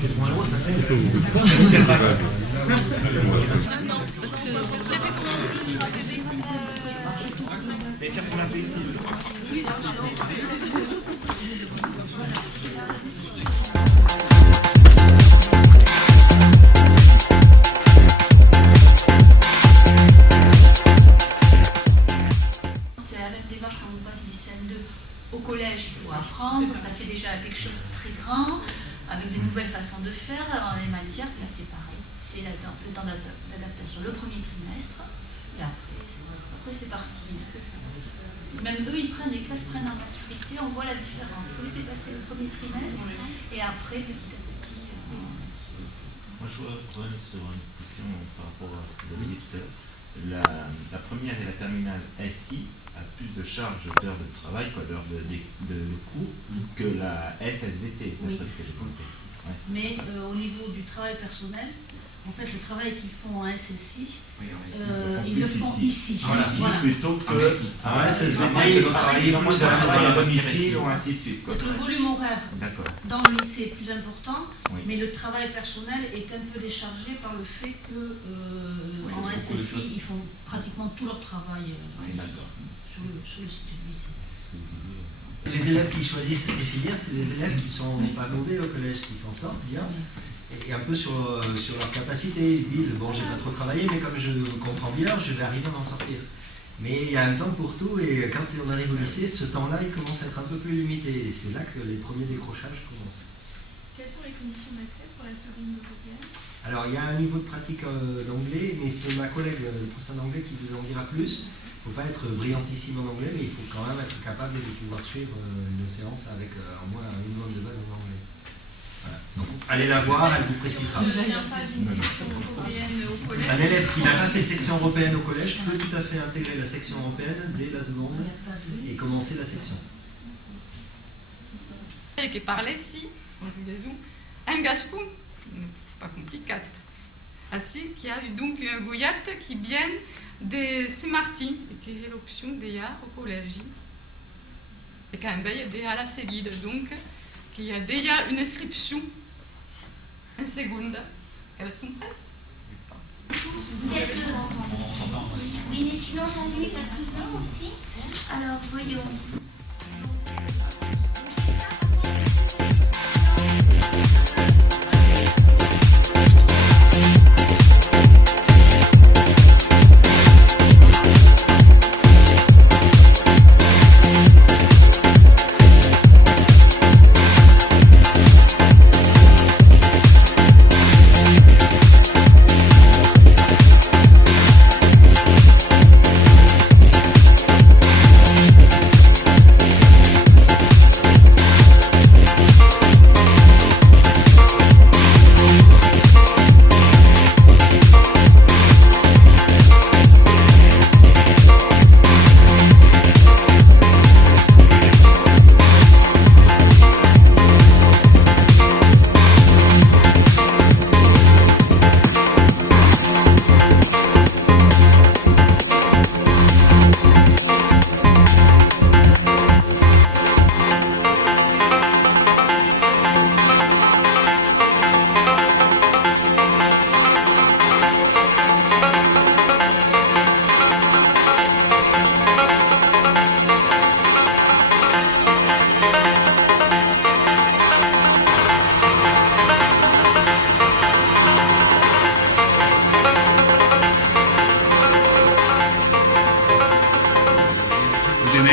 j'étais trop loin, ça fait. Non, parce que j'ai fait tourner un peu sur la télé. Mais c'est pour la paix. C'est la même démarche quand vous passez du CM2 au collège, il faut apprendre, ça fait déjà quelque chose de très grand, avec de nouvelles façons de faire. Dans les matières, là c'est pareil, c'est le temps d'adaptation, le premier trimestre, et après c'est parti. Même eux, les classes prennent en maturité, on voit la différence. Il faut laisser passer le premier trimestre, et après, petit à petit... Moi, je voudrais revenir sur une question par rapport à ce que vous avez dit tout à l'heure. La première et la terminale SI a plus de charges d'heures de travail, d'heures de cours, que la SSVT, d'après ce que j'ai compris. Ouais. Mais au niveau du travail personnel, en fait, le travail qu'ils font en SSI, ils le font ici. Voilà. Plutôt que SSVT, ils vont travailler plus à la domicile ou ainsi de suite. Donc le volume horaire dans le lycée est plus important, mais le travail personnel est un peu déchargé par le fait que en SSI, ils font pratiquement tout leur travail sur le site du lycée. Les élèves qui choisissent ces filières, c'est des élèves qui sont pas mauvais au collège, qui s'en sortent bien. Et un peu sur leur capacité, ils se disent bon, j'ai pas trop travaillé, mais comme je comprends bien, je vais arriver à m'en sortir. Mais il y a un temps pour tout, et quand on arrive au lycée, ce temps-là, il commence à être un peu plus limité. Et c'est là que les premiers décrochages commencent. Quelles sont les conditions d'accès pour la seconde européenne? Alors, il y a un niveau de pratique d'anglais, mais c'est ma collègue, le professeur d'anglais, qui vous en dira plus. Il ne faut pas être brillantissime en anglais, mais il faut quand même être capable de pouvoir suivre une séance avec au moins un minimum de base en anglais. Voilà. Donc, allez la voir, elle vous précisera. Je ne viens pas d'une section européenne au collège. Un élève qui n'a pas fait de section européenne au collège peut tout à fait intégrer la section européenne dès la seconde et commencer la section. E che parla sì, un gascon, pas compliqué. Ainsi qu'il y a donc un goyat qui vient de Saint-Martin et qui est l'option déjà au collège. Et quand même, il y a déjà la Célide, donc il y a déjà une inscription en seconde. Est-ce qu'on passe? Vous êtes oui, mais sinon j'en ai quelques-uns aussi. Alors voyons.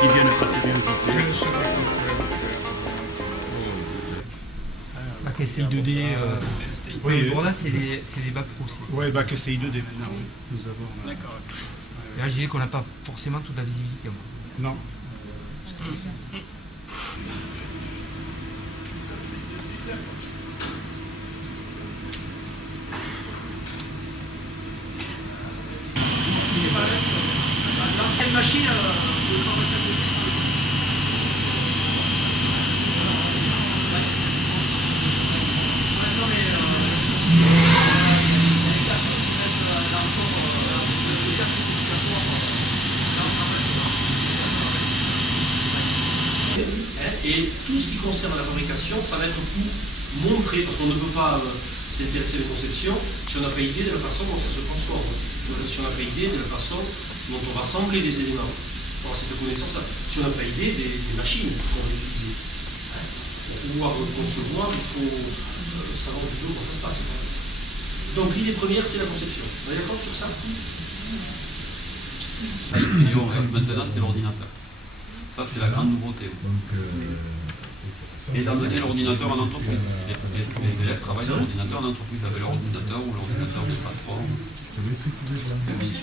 Qui viennent participer. Bac STI 2D, oui, bon là c'est les bacs pro aussi. Oui, bac STI 2D maintenant, oui. Nous avons. D'accord. Et là je dirais qu'on n'a pas forcément toute la visibilité. Non. L'ancienne machine. Et tout ce qui concerne la fabrication, ça va être tout montrer, parce qu'on ne peut pas s'intéresser à la conception si on n'a pas idée de la façon dont ça se transforme, si on n'a pas idée de la façon dont on va assembler les éléments. Dans cette connaissance-là, si on n'a pas idée des machines qu'on va utiliser. Pour pouvoir concevoir, il faut savoir plutôt comment ça se passe. Donc l'idée première, c'est la conception. On est d'accord sur ça? Maintenant, c'est l'ordinateur. Ça, c'est la grande nouveauté. Et d'amener l'ordinateur en entreprise aussi. Les élèves travaillent sur l'ordinateur en entreprise avec leur ordinateur ou l'ordinateur de plateforme. Bien sûr,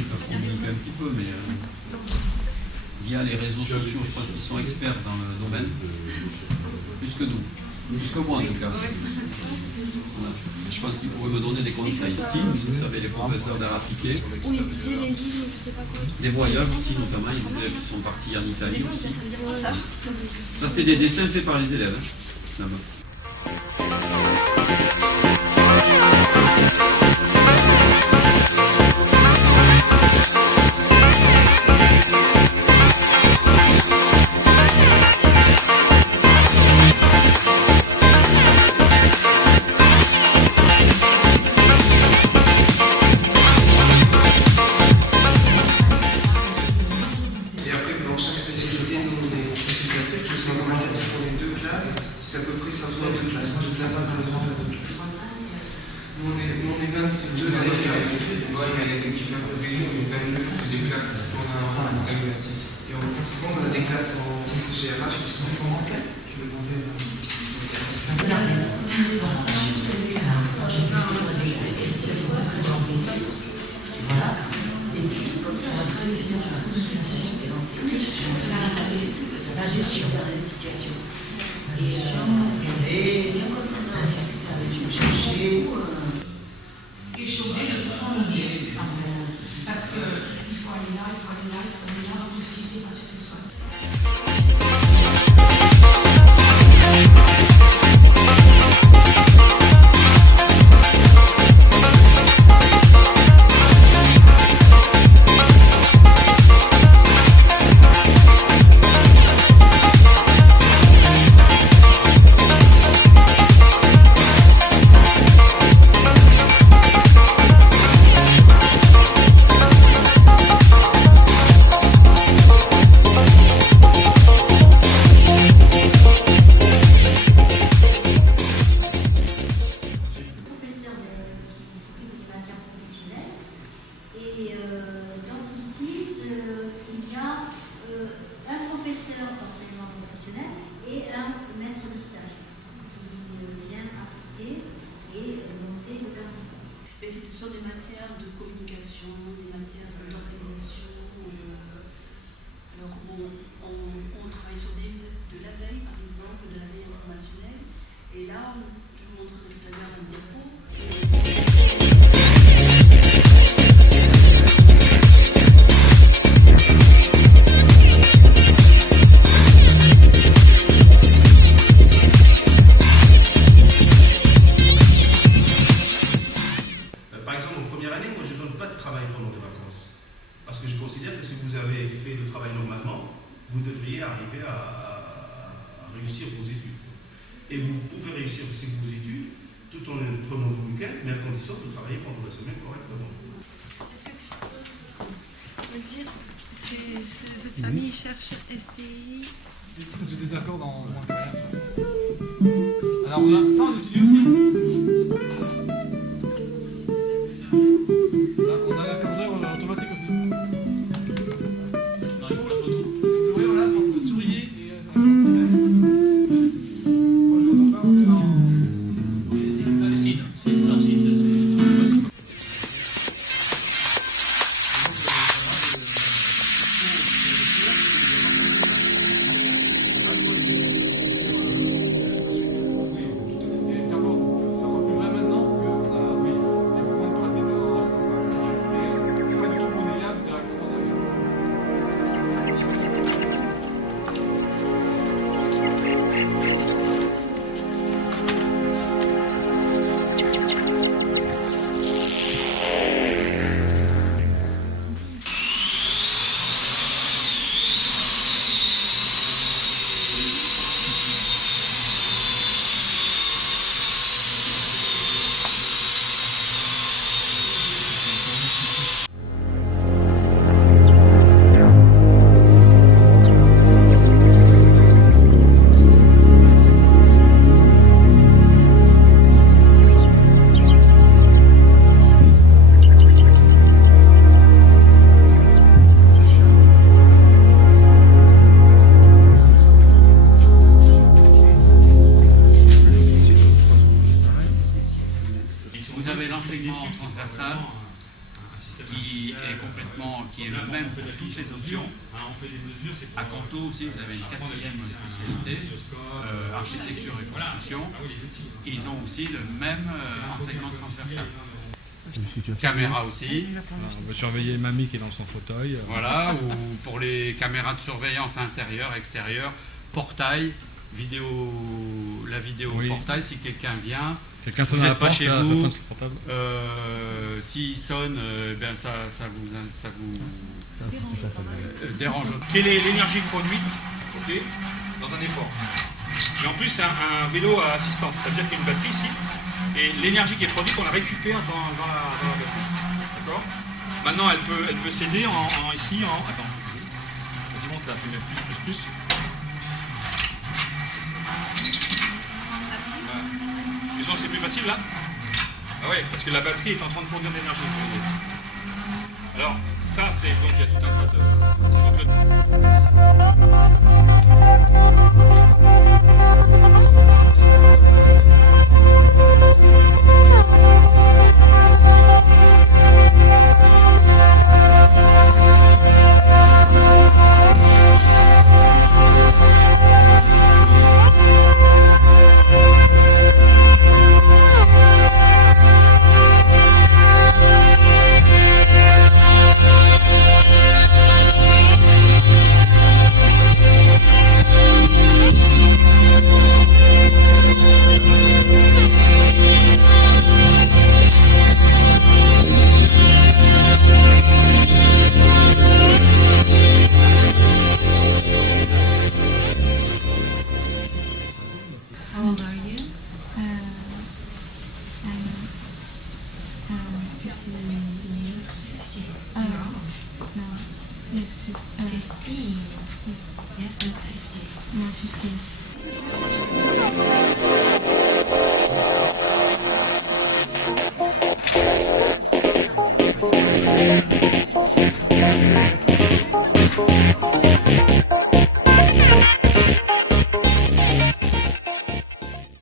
ils peuvent communiquer un petit peu, mais via les réseaux sociaux, je pense qu'ils sont experts dans le domaine, plus que nous, plus que moi en tout cas. Voilà. Je pense qu'ils pourraient me donner des conseils. Vous savez, les professeurs d'art appliqué. Oui, c'est les livres, je sais pas quoi. Des voyages aussi, notamment, il y a des élèves qui sont partis en Italie aussi. Ça veut dire quoi ça? Ça, c'est des dessins faits par les élèves, là-bas. C'est à peu près 500 de classes. Moi, je ne sais pas que le nombre de classes. On est 22 dans les classes. Moi, il y a l'effectif un peu réduit, on est 22, c'est des classes qui tournent à un relatif. Et pratiquement, on a des classes en CGRH qui sont français. Je me demandais. La gestion de la situation. Et c'est bien quand on a discuté avec le chercher et chaudé de tout ce qu'on nous dit, en fait. Parce qu'il faut aller là, il faut aller là, il faut aller là, donc je sais pas ce que soit. Et c'est sur des matières de communication, des matières d'organisation. Alors on travaille sur de la veille, par exemple, de la veille informationnelle. Et là, je vous montrerai tout à l'heure un diapo. Parce que je considère que si vous avez fait le travail normalement, vous devriez arriver à réussir vos études. Et vous pouvez réussir aussi vos études tout en prenant vos week-ends, mais à condition de travailler pendant la semaine correctement. Est-ce que tu peux me dire, cette famille cherche STI? Ça, c'est des accords dans moins de rien, ça. Alors, ça, on étudie aussi. On a l'accordeur automatique aussi. Oui, voilà, donc vous souriez et... Moi, je l'entends pas, c'est dans... C'est leur site, Vous avez l'enseignement transversal qui est le même pour toutes les options. À Canto aussi, vous avez une 4e spécialité, architecture et construction. Ils ont aussi le même enseignement transversal. Caméra aussi. On veut surveiller mamie qui est dans son fauteuil. Voilà, ou pour les caméras de surveillance intérieure, extérieure, portail, la vidéo portail, si quelqu'un vient. Quelqu'un sonne vous à la n'êtes pas porte, chez ça vous, sonne sur le portable. s'il sonne, ça vous dérange. Quelle est l'énergie produite dans un effort? Et en plus, c'est un vélo à assistance, ça veut dire qu'il y a une batterie ici, et l'énergie qui est produite, on la récupère dans la batterie. D'accord? Maintenant, elle peut s'aider ici en. Attends, vas-y, monte là, plus. Tu sens que c'est plus facile là? Ah ouais, parce que la batterie est en train de fournir de l'énergie. Alors, ça, c'est. Donc, il y a tout un tas How old are you? I'm 15 years. 50. No. Yes. 50. Yes, not 50. No, 15.